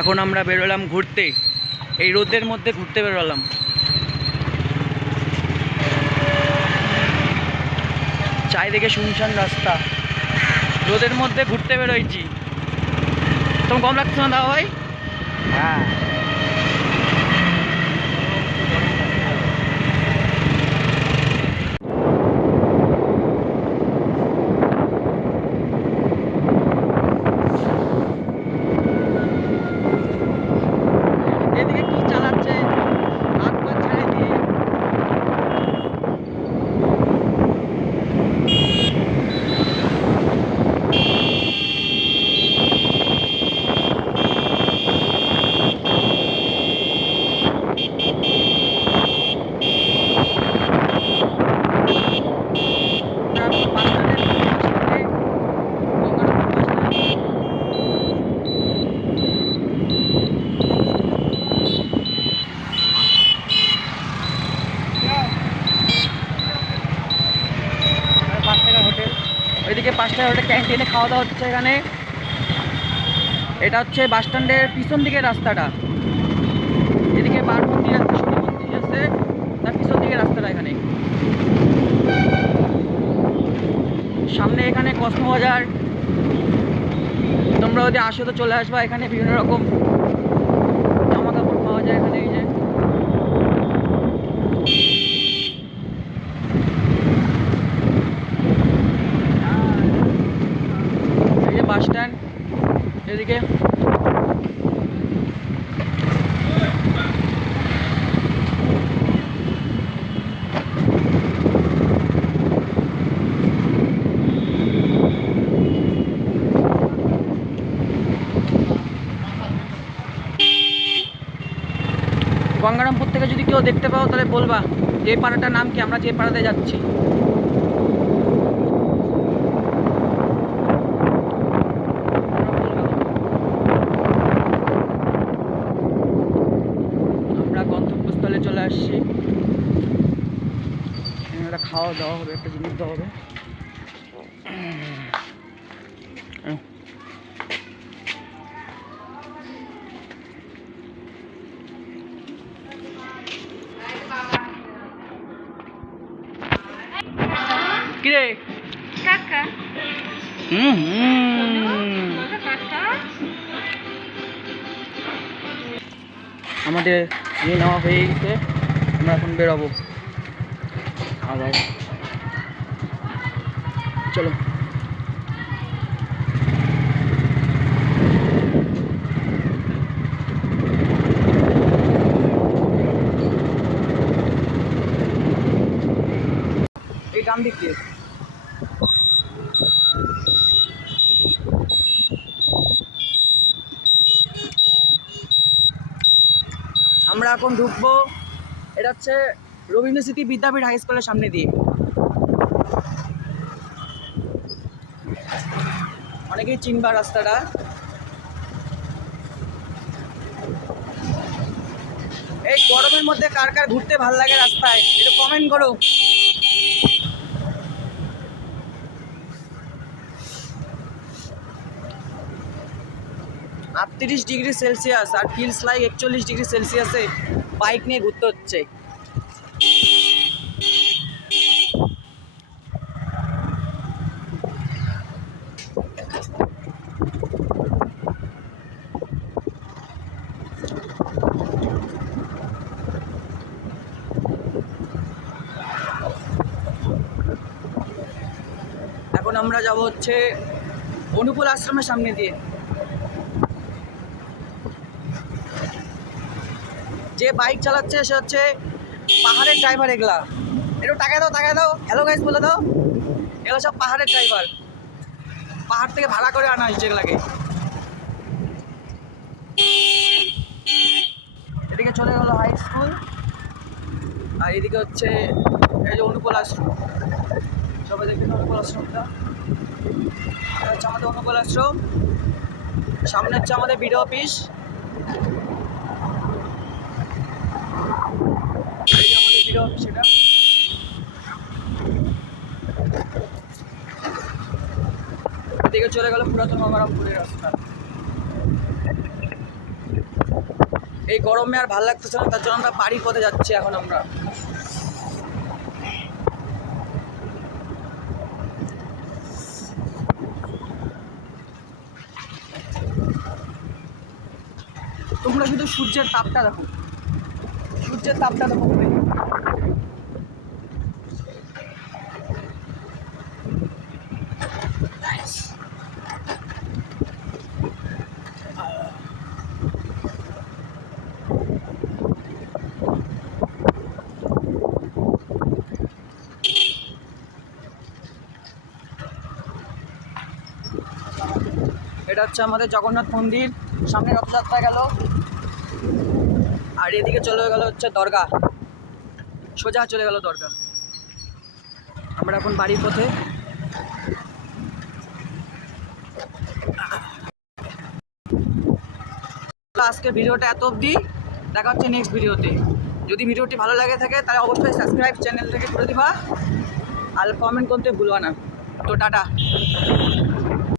এখন আমরা বেরোলাম ঘুরতে, এই রোদের মধ্যে ঘুরতে বেরোলাম। চারিদিকে শুনশান রাস্তা, রোদের মধ্যে ঘুরতে বেরোইছি। তোমার কম লাগছে না দাদা ভাই? হ্যাঁ, এদিকে কি চালাচ্ছে হাত পা ছেড়ে দিয়ে। ওইদিকে 5 টাকার হোটেল, ক্যান্টিনে খাওয়া দাওয়া হচ্ছে এখানে। এটা হচ্ছে বাস স্ট্যান্ডের পিছন দিকের রাস্তাটা। এদিকে বার মন্দির আছে, শনি মন্দির আছে, তার পিছন দিকের রাস্তাটা এখানে। সামনে এখানে কসমো বাজার, তোমরা যদি আসো তো চলে আসবা। এখানে বিভিন্ন রকম জামা কাপড় পাওয়া যায় এখানে। এই যে বাস স্ট্যান্ড, এদিকে গঙ্গারামপুর থেকে যদি কেউ দেখতে পাও তাহলে বলবা যে এই পাড়াটার নাম কি, আমরা যে পাড়াতে যাচ্ছি। আমরা গন্তব্যস্থলে চলে আসছি। একটা খাওয়া দাওয়া হবে, একটা জিনিস দেওয়া হবে। কিরে কাকা আমাদের নিয়ে নেওয়া হয়ে গেছে, আমরা এখন বেরোবো আবার। চলো এই ডান দিক দিয়ে। আমরা এখন ঢুকবো, এটা হচ্ছে রবীন্দ্র স্মৃতি বিদ্যাপীঠ হাই স্কুলের সামনে দিয়ে। অনেকেই চিনবা রাস্তাটা। এই গরমের মধ্যে কার কার ঘুরতে ভাল লাগে রাস্তায়, একটু কমেন্ট করো। 38°C আর ফিলস লাইক 41°C বাইক নিয়ে ঘুরতে হচ্ছে। এখন আমরা যাব হচ্ছে অনুকূল আশ্রমের সামনে দিয়ে। যে বাইক চালাচ্ছে সে হচ্ছে পাহাড়ের ড্রাইভার। এগুলা একটু টাকা দাও, হ্যালো গাইস বলে দাও। এগুলো সব পাহাড়ের ড্রাইভার, পাহাড় থেকে ভাড়া করে আনা হয়েছে এগুলাকে। এদিকে চলে গেল হাই স্কুল, আর এদিকে হচ্ছে এই যে অনুকূল আশ্রম। সবাই দেখবেন অনুকূল আশ্রমটা, এটা হচ্ছে আমাদের অনুকূল আশ্রম। সামনে হচ্ছে আমাদের বিডিও অফিস। এই যে আমাদের বিডিও অফিস, এটা এদিকে চলে গেল পুরাতন গঙ্গারামপুরের রাস্তা। এই গরমে আর ভালো লাগতেছে না, তার জন্য আমরা বাড়ির পথে যাচ্ছি এখন আমরা। তোমরা শুধু সূর্যের তাপটা দেখো, সূর্যের তাপটা দেখো। এটা হচ্ছে আমাদের জগন্নাথ মন্দির, সামনে রথযাত্রা গেল, আর এদিকে চলে গেল হচ্ছে দরগা, সোজা চলে গেল দরগা। আমরা এখন বাড়ির পথে। আজকে ভিডিওটা এত অবধি, দেখা হচ্ছে নেক্সট ভিডিওতে। যদি ভিডিওটি ভালো লাগে থাকে তাহলে অবশ্যই সাবস্ক্রাইব চ্যানেলটাকে করে দিবা, আর কমেন্ট করতে ভুলবা না। তো টাটা।